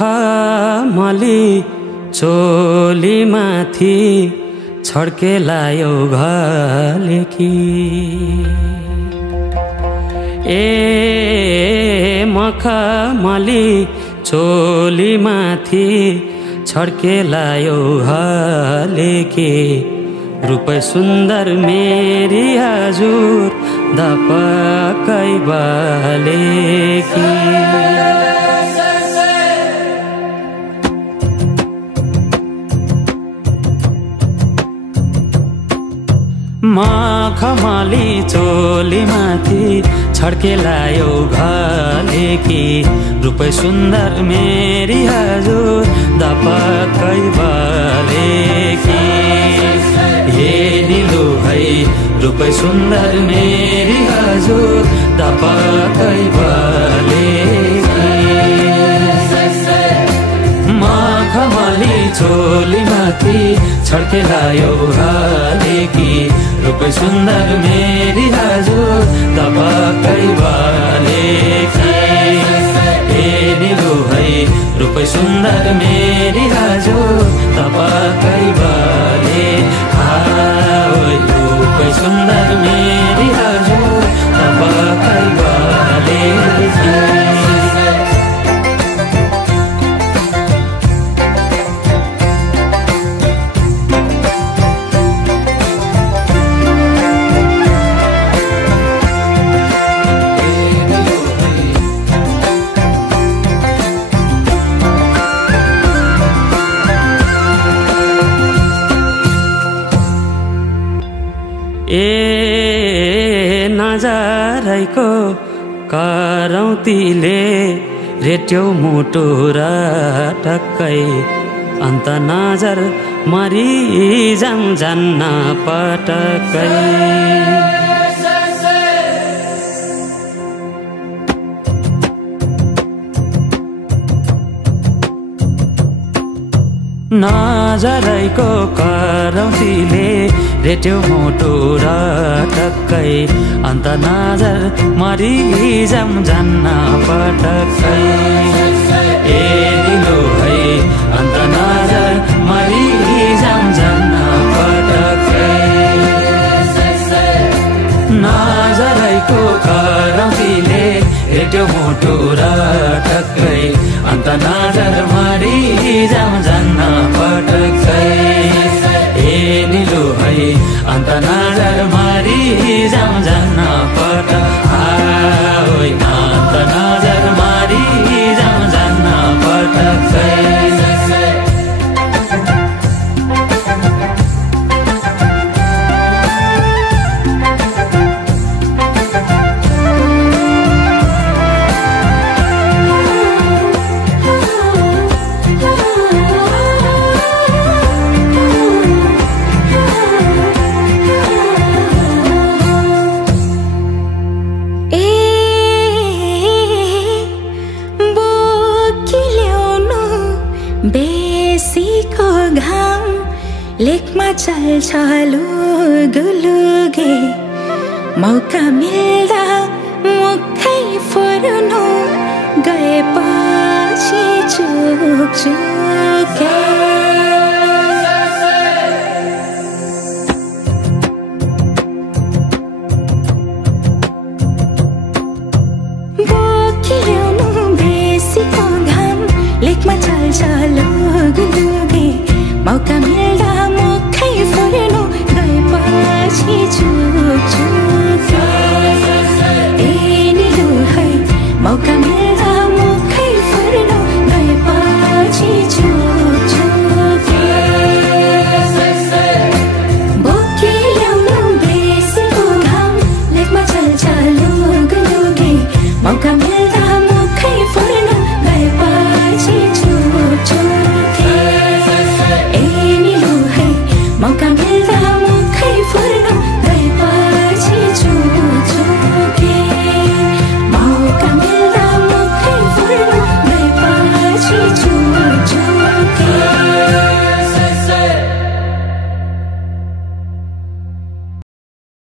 मखमली चोली माथि छड्के लायो घलेकी ए मखमली चोली माथि छड्के लायो घलेकी रूपै सुन्दर मेरी हजुर दपकै बालेकी मखमली चोली माथि छड्के लायो घलेकी रूपै सुन्दर मेरी हजुर दपकै बालेकी हे निलो है रूपै सुन्दर मेरी हजुर दपकै बालेकी मखमली चोली माथि छड्के लायो घलेकी रूपै सुन्दर मेरी हजुर दपकै बालेकी हे निलो है रूपै सुन्दर मेरी हजुर दपकै बालेकी रूपै सुन्दर मेरी हजुर दपकै बालेकी ए नजरैको करौतीले रेट्यो मुटु र टक्कै अन्त नजर मरि जान्न पटक्कै नजरैको करौतीले रेट्यो मुटु र टक्कै अन्त नजर मरि जान्न पटक्कै ए निलो है अन्त नजर मरि जान्न पटक्कै नजरैको करौतीले रेट्यो मुटु र टक्कै अन्त नजर मरि जान्न पटक्कै ए निलो है अन्त नजर मरि जान्न पटक्कै अन्त नजर मरि जान्न पटक्कै बेसीको घाम लेकमा चल्छ लुगुलुगे मौका मिल्दा मुखै फुर्नु गएपछि चुकचुके बोकिल्याउनु बेसीको घाम लेकमा चल्छ लुगुलुगे मौका मिल्दा